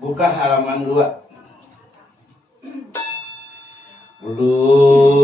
Buka halaman 2. Ah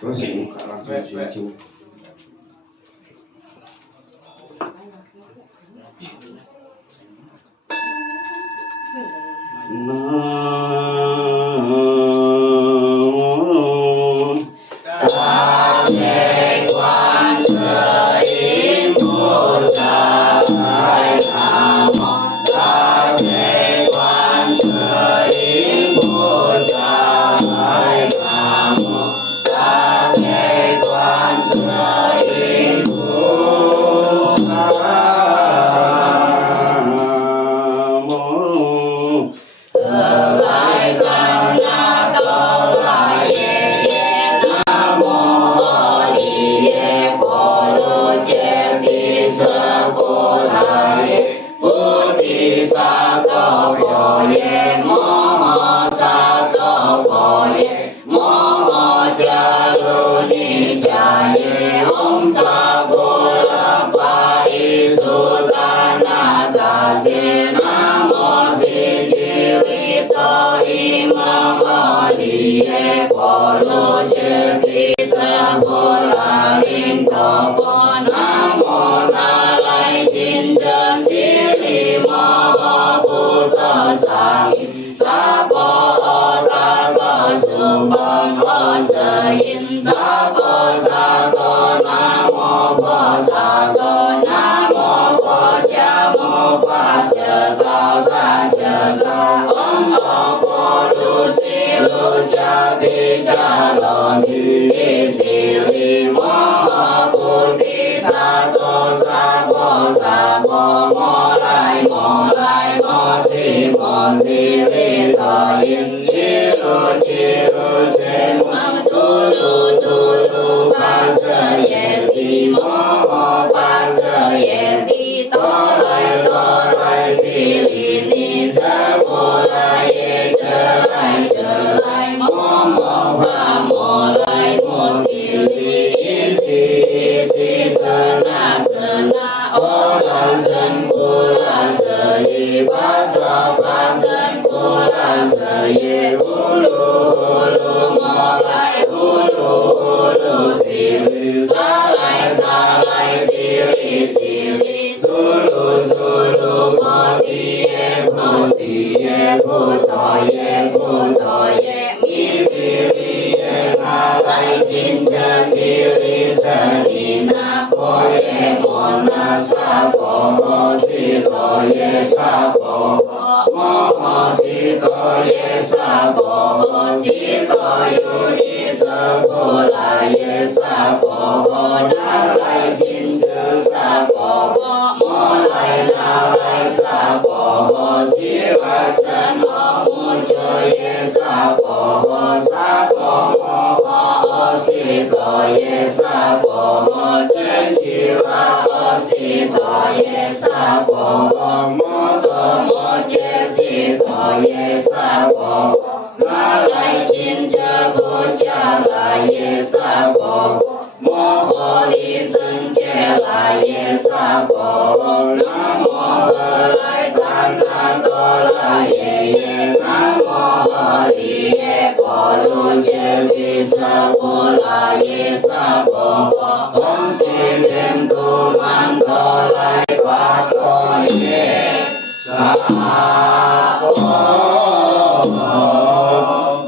Terus buka langsung cium.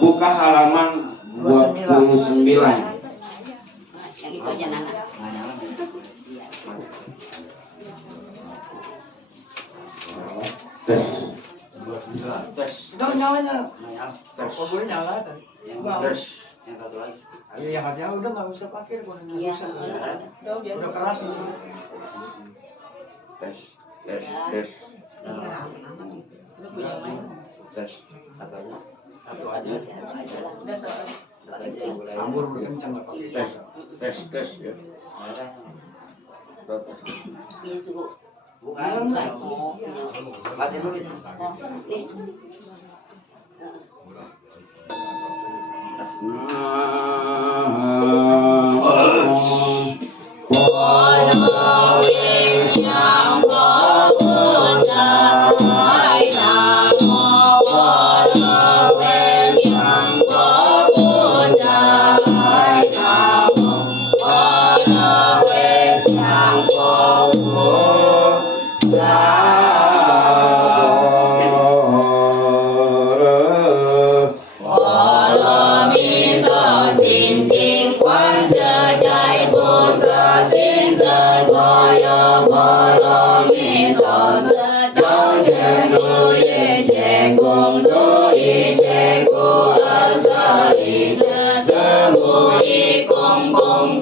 Buka halaman 29. Yang itu aja Nana. Tes. Udah nyala. Tes. Oh, boleh nyala tadi. Tes. Yang satu lagi. Iya, yang hatinya udah nggak usah pakai, udah nggak Iya, usah. udah Udah keras ini. Tes. Tes. Tes. Lu punya mana? Tes. Satu aja. Ambur udah kencang nggak pakai. Tes. Tes. Tes. Ya. Tes. Iya, cukup. Bukan. Oh, Mati dulu gitu. oke. Bye.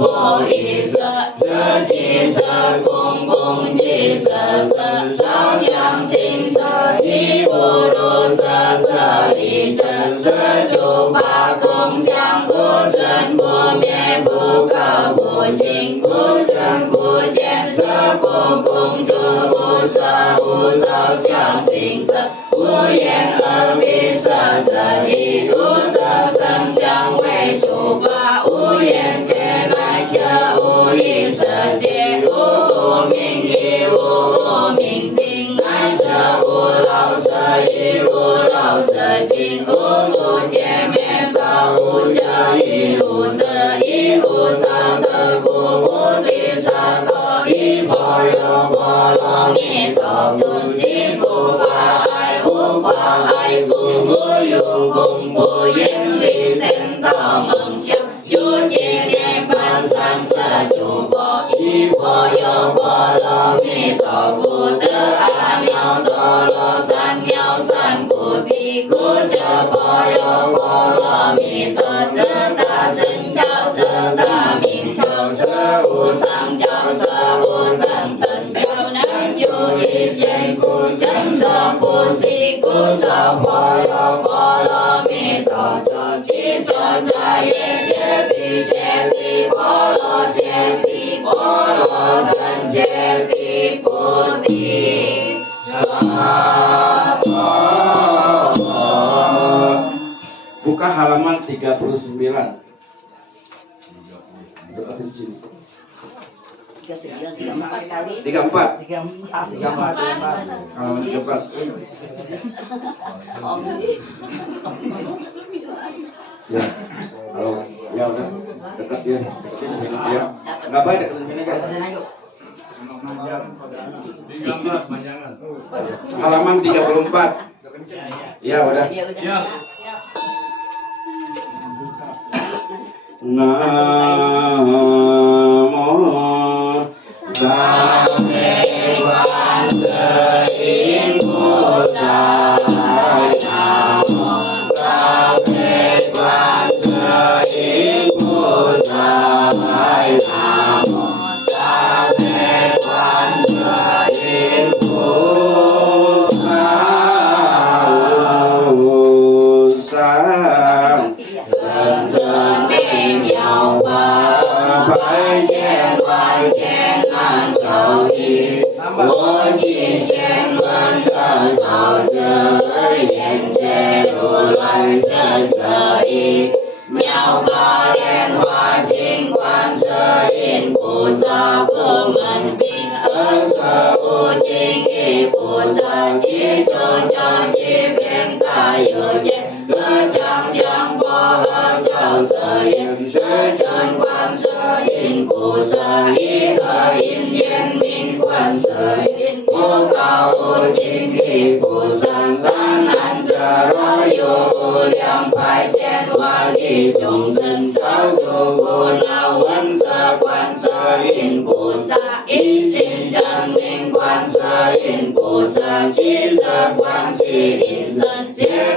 Bồ Ý Sợ Sơ Chi Sợ Cung Cung Chi Sợ Sợ Giáo Giang Sinh Sợ Ý Bồ Đô Sợ Sợ Ý Trần Sơ Chủ Ba Cung Giang Bồ Sơn Bồ Mẹ Bồ Cao Bồ Chính Bồ Trần Bồ Chén Sơ Cung Cung Chu U Sao Giang Sinh Sợ U Yên Ơ Bi Sợ Sợ Ý U Sợ Sâm Giang Huệ Chủ Ba U Yên Chế Lại Chơ U Y Sợ Chế U Minh Y U Minh Tinh Ai Chơ U Lao Sợ Y U Lao Sợ Chính U Chế Mê Tao U Chơ Y U Tơ Y U Sao Tơ Bồ Bồ Tì Sa Tơ Y Bò Lo Nghi Tọ Tu Si Bồ Ba Ai U Quang Ai Bồ Bồ Yu Cung Bồ Yên Lý Tên Tao Mừng Siêu Chú Chi Đề Ban San Sa Chủ Bồ Y Bồ Yo Bồ Lo Mi Tọ Bồ Tơ A Nhau Tọ Lo San Bồ Tì Cú Chơ Bồ Yo Bồ Lo Mi Tọ Chơ Ta Sinh Chao Sơ Ta Minh Chao Sơ U Sang Chao Sơ U Tân Tân Chao Nam Yu Y Chên Cú Chân Sơ Bồ Si Cú Sơ Bồ Yo Bồ Lo Mi Tọ Chơ Chi Sơ Cha Ye Che Ti Bồ Lo Che Ti Bồ Lo San Che Ti Bồ Ti Buka halaman 39. Doa kencing. 34 kali 34. 34. Halaman 34. Om ini Ya. Halo. Ya udah. Dekat ya. Deketin sini ya. Enggak baik deketin sini kan. Halaman 34. Ya udah. dia udah Namo Tassa Quan世Bồ Tát. Namo Tassa Quan世Bồ Tát. Namo Tassa Quan世Bồ Tát. Sơn sơn bên nhau và phải chen loan chen an châu y Bố chi chen loan cơ sao chơ yên chê đủ loan chân sơ y Miao ba đen hoa chính quan sơ yên bù sa bù mần bình ơ sơ bù chính y bù sa chi chôn cho chi biên ta yu chen Ơ chang chang bó ơ chao sơ yên Sơ chân quan sơ yên bù sa y ơ yên yên minh quan sơ yên Bố cao u chính y bù sang gian an chơ rô yu liang phải chen hoa li chung sinh sao chu bù nào vấn sơ quan sơ yên bù sa y xin chân minh quan sơ yên bù sa chi sơ quan chi yên sân chế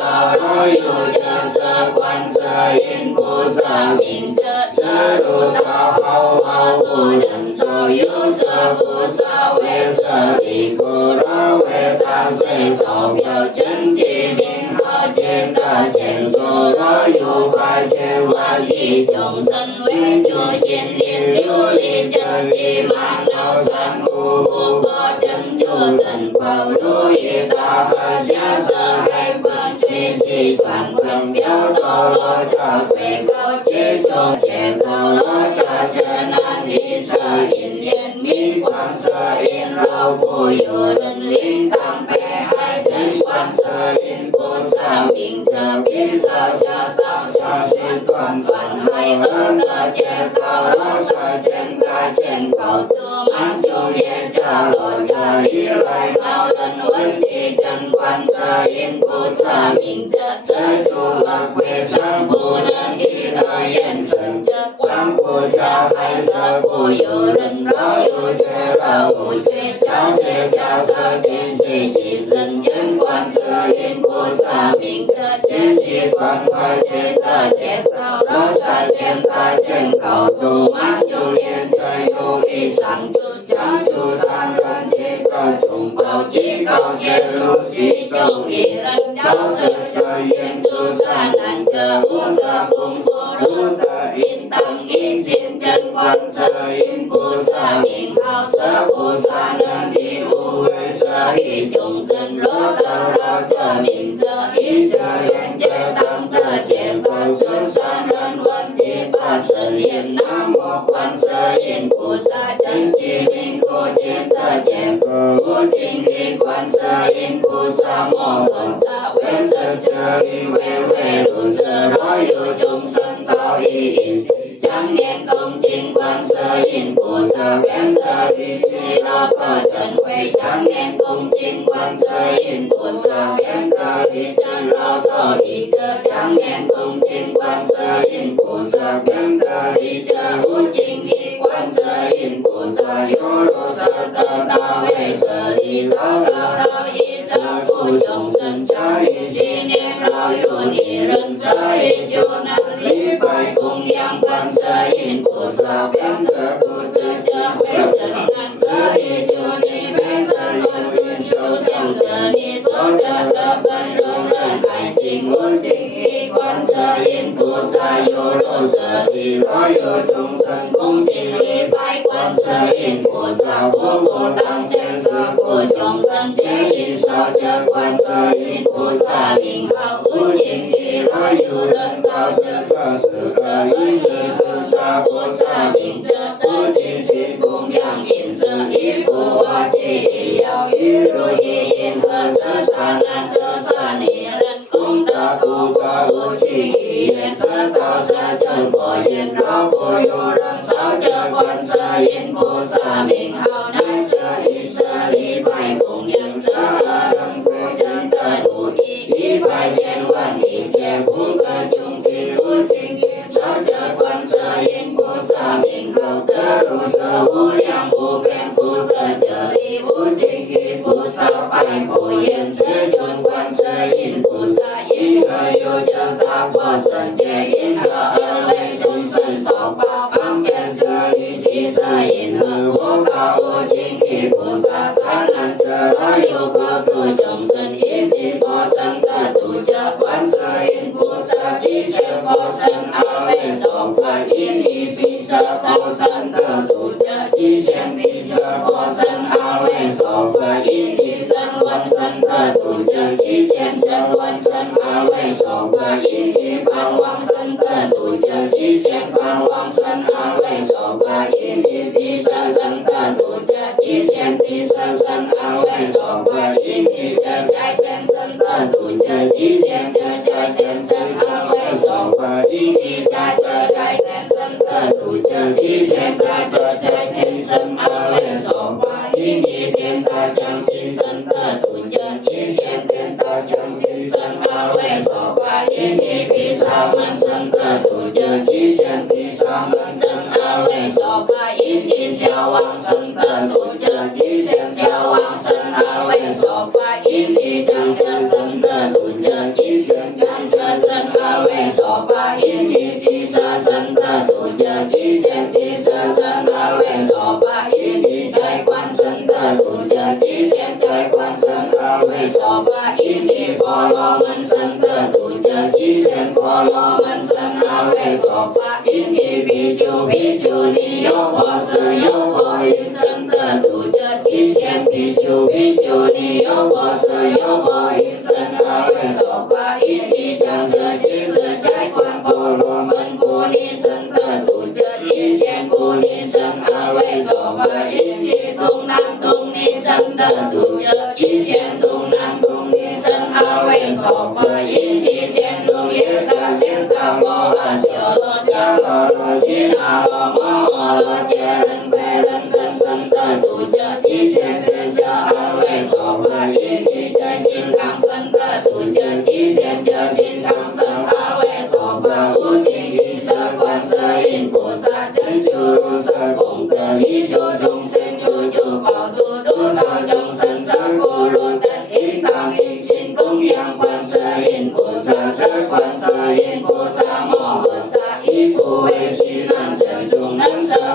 ta rô yu chơ sơ quan sơ yên bù sa minh chơ sơ ru ta hau hau bù đần so yu sơ bù sa we sơ li cô ra we ta se so biểu chân chi minh hao chen ta chen cho ra yu ba chen wa li chung sân we chu chen liên liu li chân chi mang nao san u bó chân chu tần phao đu y ta ha gia sơ hai phân truy chi toàn phân biểu đô lo cha quê cao chi cho chen cao lo cha chân an y sơ yên yên minh quan sơ yên rau bù yu đơn linh tam bè hai chân quan sơ yên bù sa minh thơ bi sa cha tao cha xin toàn hai ơ cơ che tao lo sa chen ca chen cầu tu mang chung ye cha lo cha li lại tao đơn vấn chi chân quan sơ yên bù sa minh thơ sơ chu ơ quê sang bù đơn y ơ yên sơn chất quang bù cha hai sơ bù yu đơn rau yu che ra u che cha se cha sơ chen si chi sân chân quan sơ yên bù sa minh thơ che si quan khoa che ta che tao lo sa chen ta chen cầu 有满就现在有地上就家就三人这个中宝机高显露其中一人教是这言出三难者无得公布如得应当一心真观世音菩萨名号舍菩萨能体无为舍一众生若得了这名者一者言皆当得结果尊三人问其八神言南无观世音菩萨真其名故皆得结果无尽意观世音菩萨摩诃萨为生者力为如是若有众生到一因将念恭敬观世音菩萨便得离去了可真会将念恭敬观世音菩萨便得离真了可一者将念恭敬观世音菩萨便得离者无尽意观世音菩萨有如是得到为舍利到少到一舍故众生家于纪念老有你人舍一就能礼拜供养观世音菩萨便得不知者会真难舍一就你非真论君修行者你所得的本容忍爱心无尽意观世音菩萨有如舍利若有众生恭敬礼拜观世音菩萨佛不当见色故众生皆应受着观世音菩萨名号无尽意若有人造着这是舍因以菩萨菩萨名者无尽心供养因舍一不我记忆要一如一因何是三难者三尼人功德不可无尽意言舍道舍真佛言若不有人受着观世音菩萨名号乃者一舍礼拜供养者人不真的无意一百千万一切不可穷尽无尽意受着观世音菩萨名号得如是无量无边不可者力无尽意菩萨拜佛言世尊观世音菩萨因何有这萨婆僧界因何而为众生所报方便者力其色因何无高无尽意菩萨三难者若有可度众生一切波生得度者观世音菩萨即现波生而为所迫因以彼舍波生得度者即现彼舍波生而为所迫因以身闻身得度者即现身闻身而为所迫因以梵王身得度者即现梵王身而为所迫因以地舍身得度者即现地舍身而为所迫因以这在天身得度者即现这在天身而为所迫因以在这在天身得度者即现在这在天身而为所迫因以天大将金身得度者即现天大将金身而为所迫因以毗沙门身得度者即现毗沙门身而为所迫因以小王身得度者即现小王身而为所迫因以长者身得度者即现长者身而为所迫因以地舍身得度者即现地舍身而为所迫因以在观身得度者即现在观身而为所迫因以婆罗门身得度者即现婆罗门身而为所迫因以比丘比丘尼优婆塞优婆夷身得度者即现比丘比丘尼优婆塞优婆夷身而为所迫因以长者即是在观婆罗门婆尼身得度者即现婆尼身而为所迫因以东南东尼身得度者即现东南东尼身而为所迫因以天龙耶达天达摩阿修罗迦罗罗吉那罗摩诃罗羯人非人等身得度者即现现者而为所迫因以在金刚身得度者即现者金刚身而为所迫无尽意舍观世音菩萨真主如是功德依救众生如救高度度到众生舍故如等应当一心供养观世音菩萨是观世音菩萨摩诃萨一不为其难真主能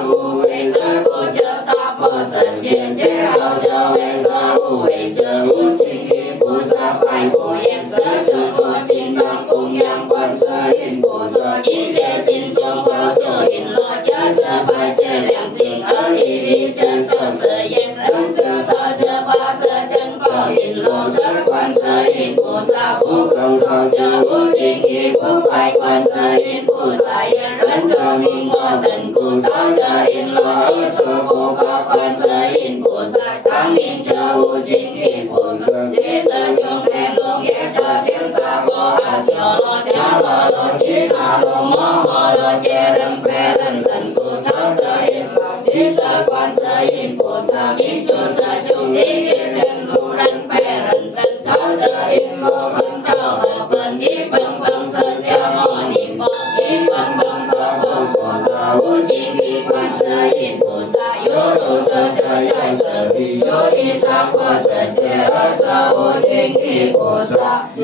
无为色故者娑婆世界皆好者为色无为者无尽意菩萨百无颜色真我金刚供养观世音菩萨一切经中好者因乐家者百劫两尽而一者就是言人者色者八色真宝因乐色观世音菩萨不空受者无尽意不败观世音菩萨言人者名我等故受者因乐一说不可观世音菩萨当名者无尽意菩萨即是中天龙也者天大波阿修罗迦罗罗吉那罗摩诃罗揭人被人等故受世音即是观世音菩萨名就是究竟一人路人被人等受者因罗本教而本一本本释迦牟尼佛一本本的本佛的无尽意观世音菩萨有如是者在舍地有一娑婆世界而舍无尽意菩萨一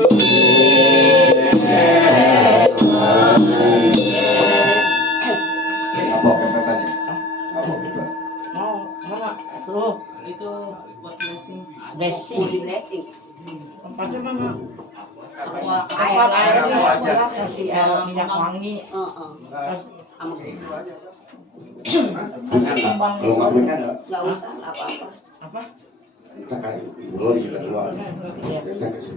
切闻。 Apa kepetannya? Apa kepetan? Mau mana? Suruh Itu buat blessing. blessing. Tempatnya mana? Air Air kasih air minyak wangi. Kasih Punya nggak? Kalau nggak punya nggak? nggak usah nggak apa-apa. apa? Kita kayak belum kita keluar. Iya. Kita kasih.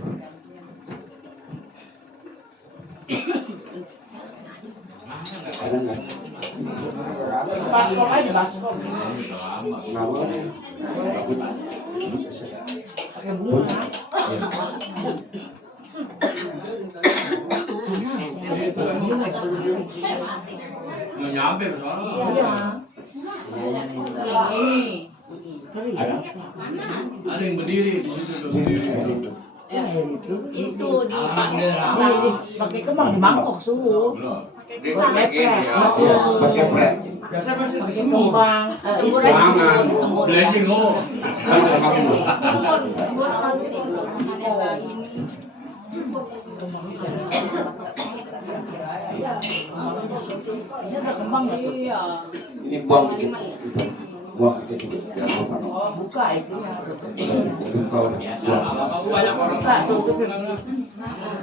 Ada nggak? Baskom aja baskom. Nggak boleh. Pakai bunga. Nggak nyampe ke sana. Iya. Ini. Ada? Ada yang berdiri di situ tuh berdiri. Itu di Pakai kembang di mangkok suhu. Buat lepek. Pakai pret. Biasa masih di Pakai semua. kembang. semut. Blessing lo. Ini ada kembang nggak tuh? Iya. Ini buang dikit. Buang dikit dulu. Jangan lupa. Buka itu ya. Jadi kalau buang. Banyak orang. Buka tuh.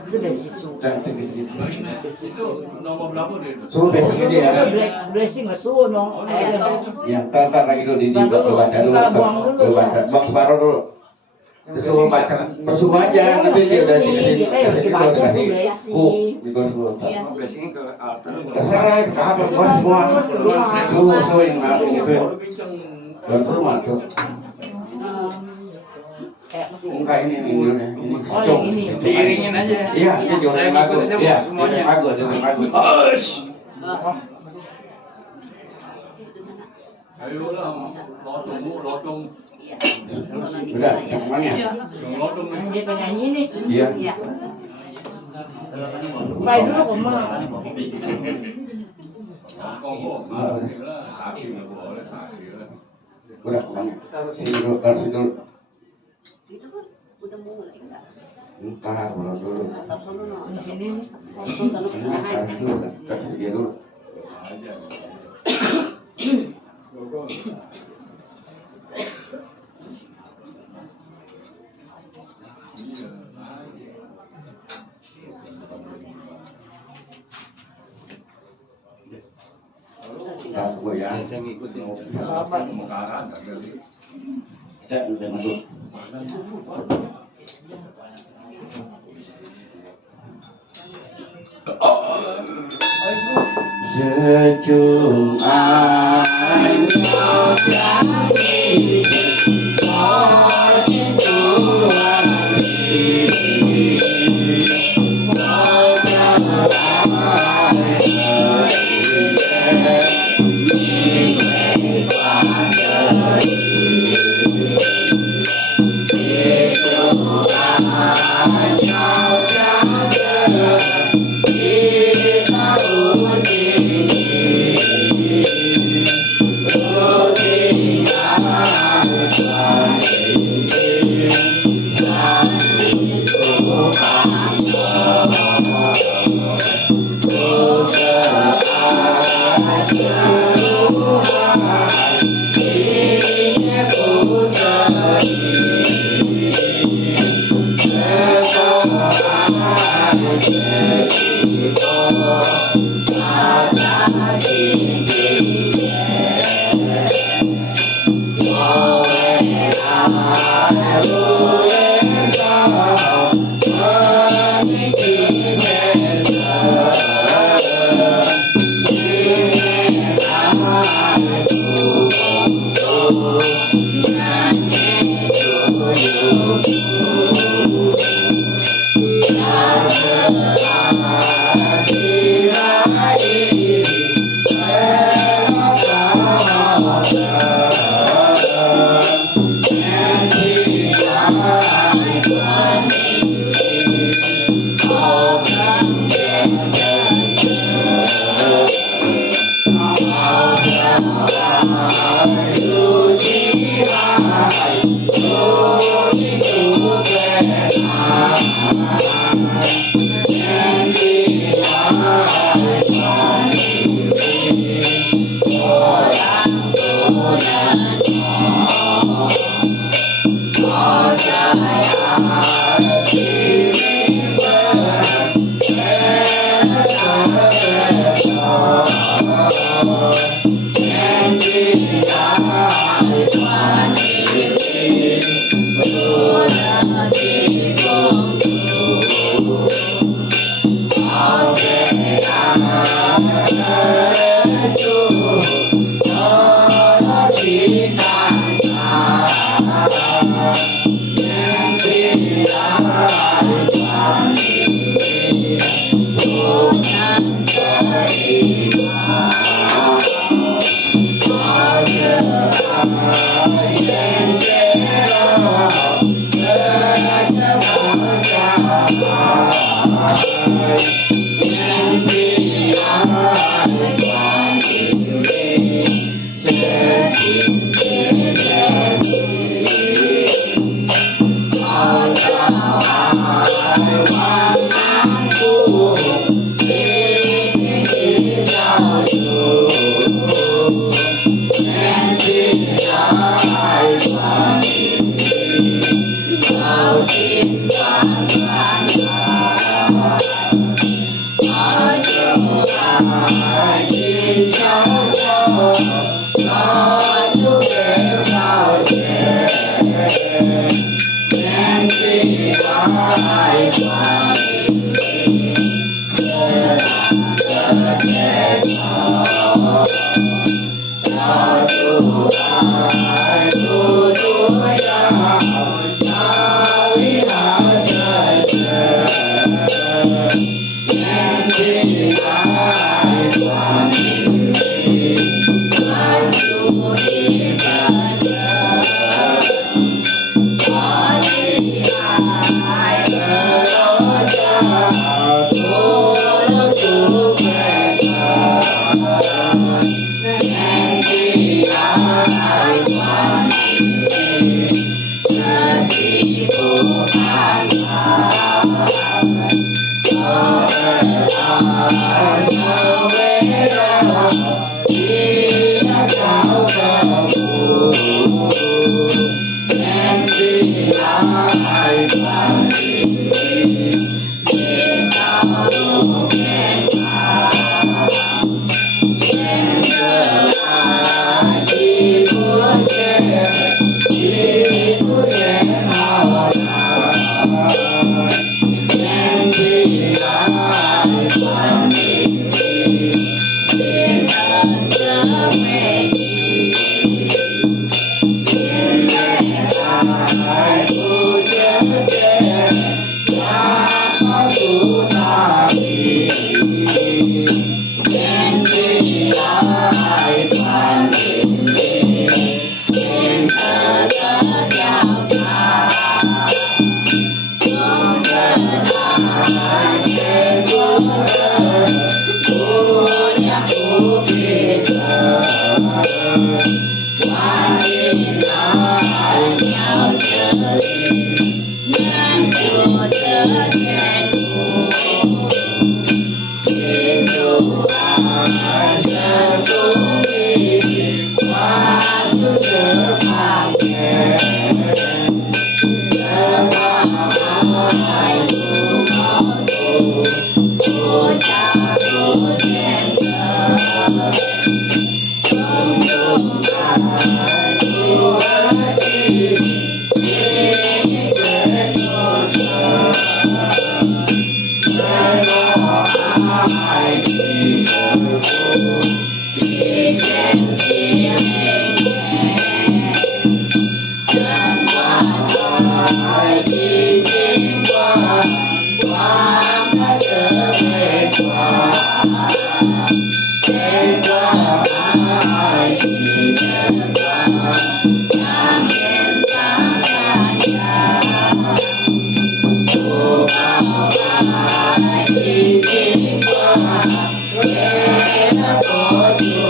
Itu dari sisu. Cantik gitu. Nomor berapa dia itu? Suruh besok ini ya. Blessing nggak suhu dong. Ya, ntar lagi dulu di baca dulu. Baca. Buang separuh dulu. Suruh baca. Bersuhu aja. Nanti dia udah Kita ya udah baca suhu blessing. Di suhu. Iya. Blessing ke altar. Terserah ke apa semua. Suhu yang ngaruh itu. Dan rumah tuh. Enggak ini ini Oh, secung. yang ini. Diiringin aja. Iya, ini jualan Saya lagu. ngikutin Iya, semuanya. jualan lagu. Ayo lah, lotong. Iya. Udah, yang mana? Yang lotong Yang ini. dia penyanyi nih. Iya. Iya. Baik dulu kemana? Kongko, mati lah, sapi nggak boleh sapi lah. Udah, mana? Ini dulu, taruh dulu. Itu kan udah mulai enggak? Ntar, belum dulu. Atau sono no. Di sini nih. Waktu sono Ini kita taruh naik. dulu, kasih dia dulu. Aja. Iya, aja. Taruh gue ya. Saya ngikutin. Apa? Mau ke arah nggak ada sih. Cek dengan dulu. Sejung Hãy subscribe cho kênh Ghiền Mì Gõ để không bỏ lỡ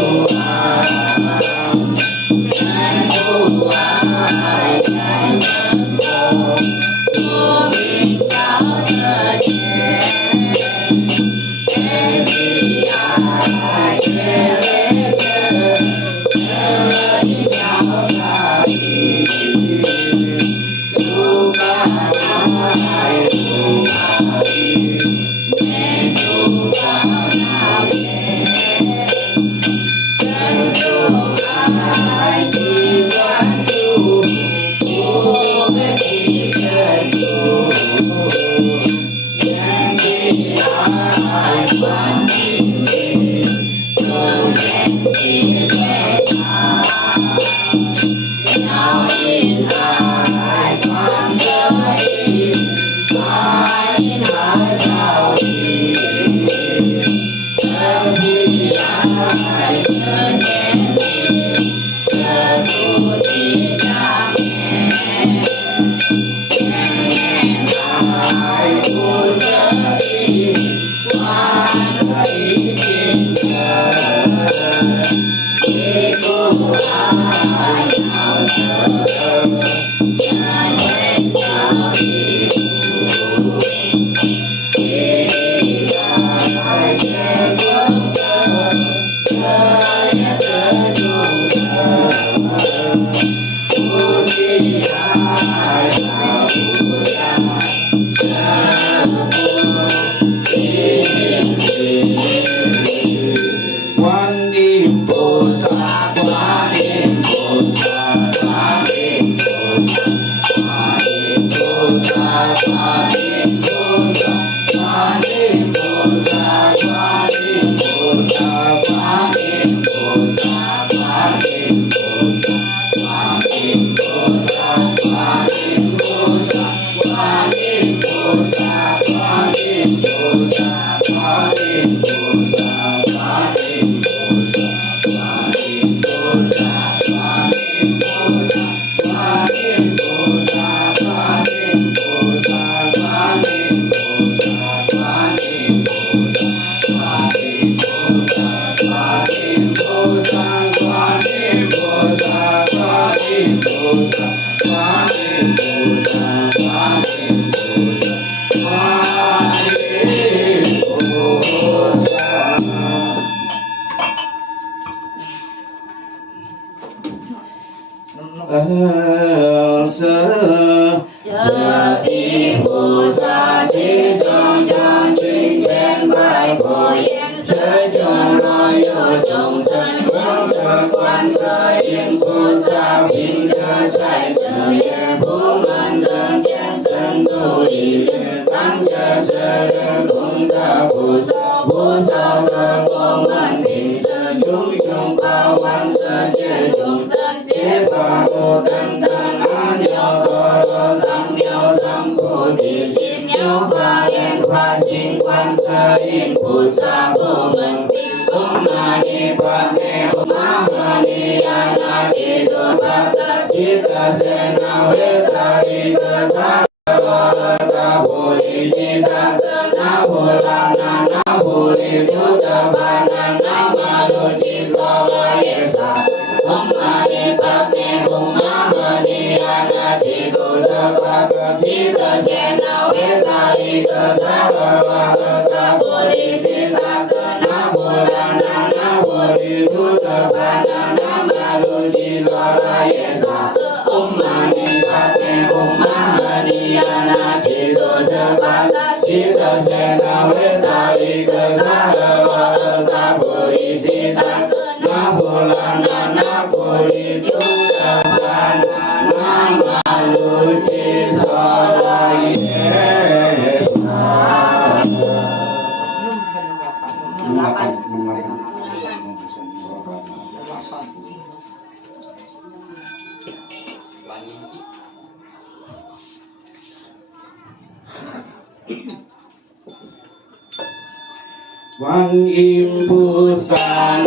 Quan Im Bồ Tát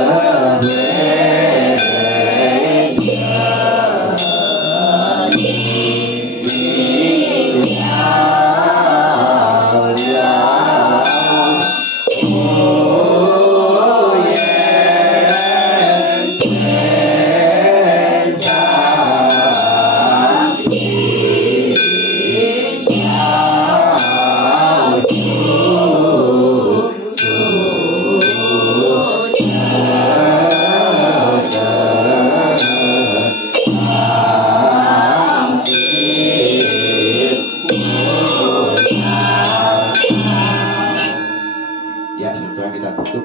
kita tutup,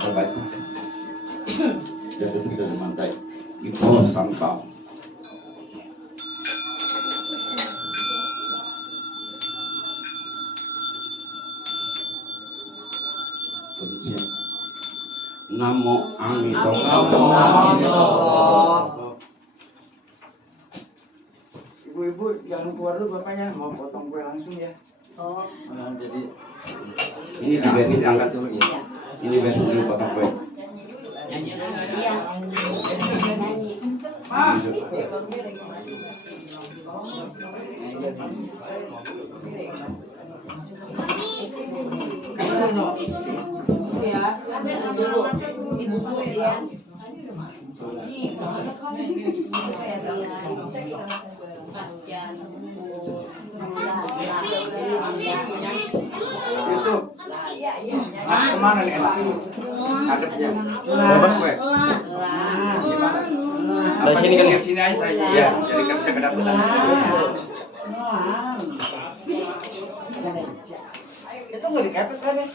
kita baca. Jadi kita dimantai. Ibu sangkau. Namo Amitabha. Ibu-ibu jangan keluar dulu bapaknya, mau potong kue langsung ya. Oh. Nah, jadi Ini di bed diangkat dulu ya. Ini bed dulu potong kue. Iya. Nyanyi. Ya, Dulu. Ibu ya. Itu. Nah, kemana nih enak? Ngadepnya. Bebas kue. Dari sini kan sini aja saya. Ya, jadi kan saya ke dapur. itu nggak dikepet kan ya?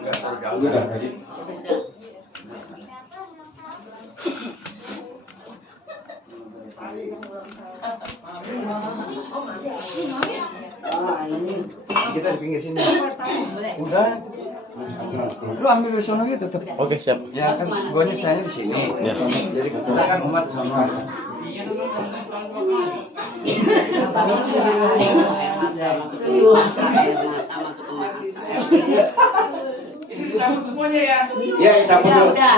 Enggak terlalu jauh. Udah tadi. Ah, ini. Kita di pinggir sini. Udah. Lu ambil dari sana gitu tetap. Oke, siap. Ya kan gua nyisanya di sini. Ya. Jadi kita kan umat sama. Cabut semuanya ya. Ya, cabut dulu. Udah.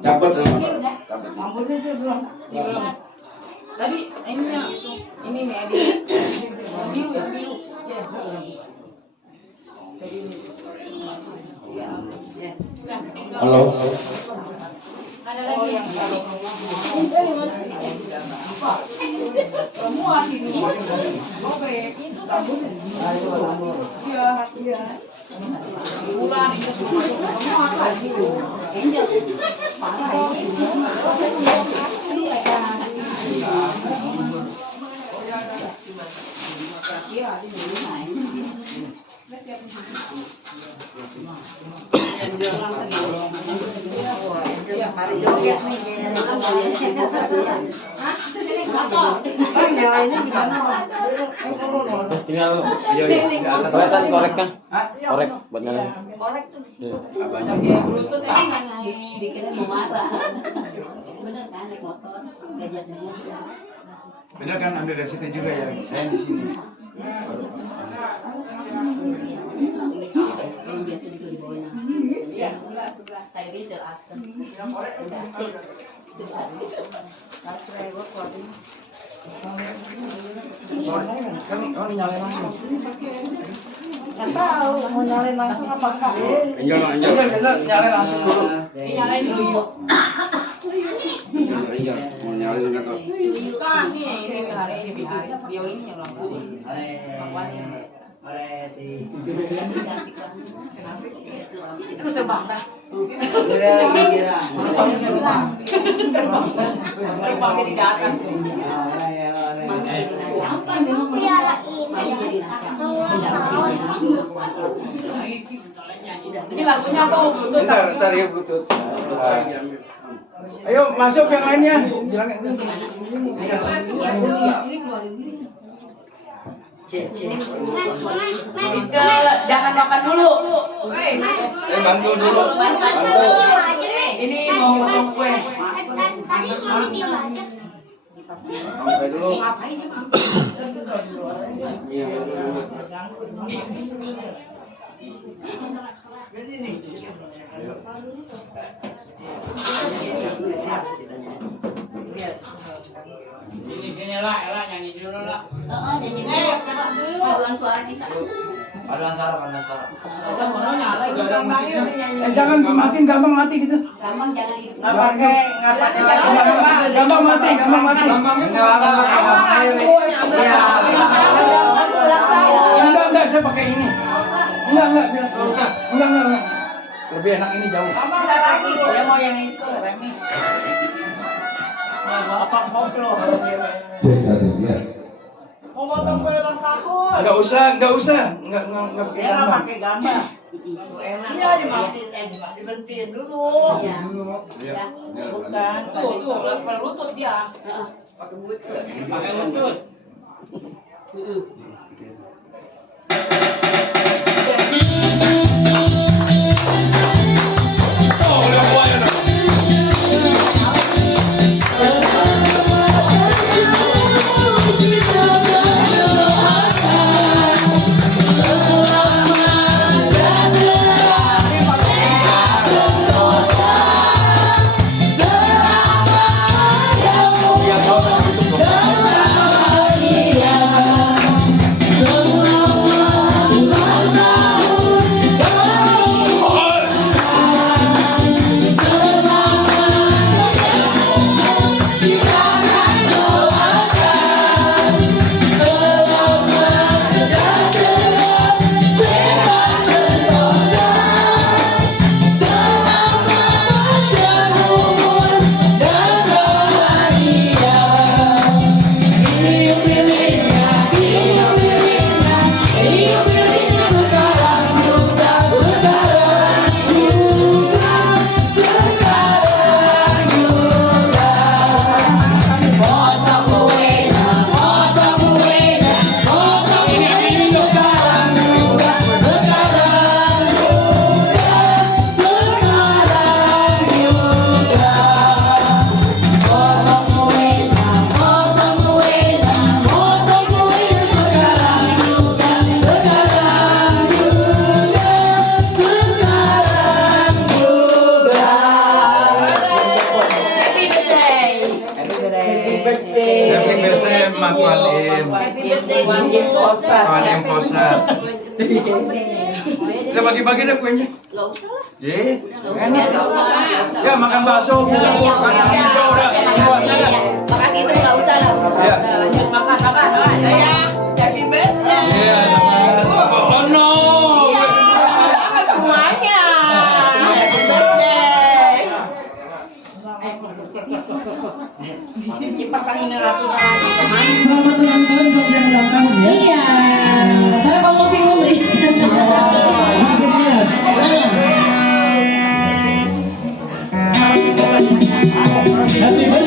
Cabut dulu. Ampun itu belum. Tadi ini nih Adi. Biru ya biru. Halo. Ada lagi. Semua sini. Oke. Iya. Iya. Bulan itu semua lagi. Angel. Mari joget nih. Bang, nyalainnya gimana, Bang? Tinggal Iya, di atas. kelihatan korek kan? Hah? Korek buat nyalain. Korek tuh. Banyak. Bluetooth kan dikira mau marah. Bener kan naik motor gadgetnya. Bener kan ambil dari situ juga ya. Saya di sini. Yang biasa juga dibawain. Iya, sebelah. Saya Rizal Aston. Asik. Kan oh nyalain langsung. Nggak tahu mau nyalain langsung apa enggak. Enggak, nyalain langsung dulu. Nyalain dulu. Mau nyalain enggak tuh? Kan ini hari ini hari. Bio ini yang ulang tahun. Awalnya. Itu terbang dah. Terbang di atas. Gampang memang jadi ini lagunya apa? Bentar ya Bluetooth. Ayo masuk yang lainnya. Bilang Ini keluarin dulu. Jangan makan dulu. bantu dulu. Bantu. Ini mau potong kue. Tadi suami dia baca. Sampai dulu. Ngapain ya, Mas? Sini lah, Ella nyanyi dulu lah. Nyanyi dulu. Paduan suara kita. Paduan suara. Udah mau nyala udah musiknya. Jangan matiin gampang mati gitu. Gampang jangan itu. Nggak pakai Gampang mati. Enggak, saya pakai ini. Enggak. Lebih enak ini jauh. Abang nggak lagi, dia mau yang itu, Remi. Apa koplo? Cek satu ya. Mau potong kue ulang tahun. Enggak usah. Enggak pakai Dia nggak gambar. pakai gambar. Iya diberhentiin dulu. Iya. Bukan. Tuh, lepas lutut dia. Pakai lutut. Happy birthday Mak Walim. Happy birthday Posat. Walim Posat. Udah bagi-bagi dah kuenya. Gak usah lah. Ye. Gak usah. Ya makan bakso. Iya, iya, Makan iya. hijau udah. Puasa dah. Makasih itu gak usah lah. Ya. Lanjut makan. Ya. Happy birthday. Iya. Oh no. Apa semuanya? Happy birthday. Kipas angin ratu lagi teman. Selamat ulang tahun untuk yang ulang tahun ya. Iya. Baru mau ngopi-ngopi. Makin lihat. Happy birthday.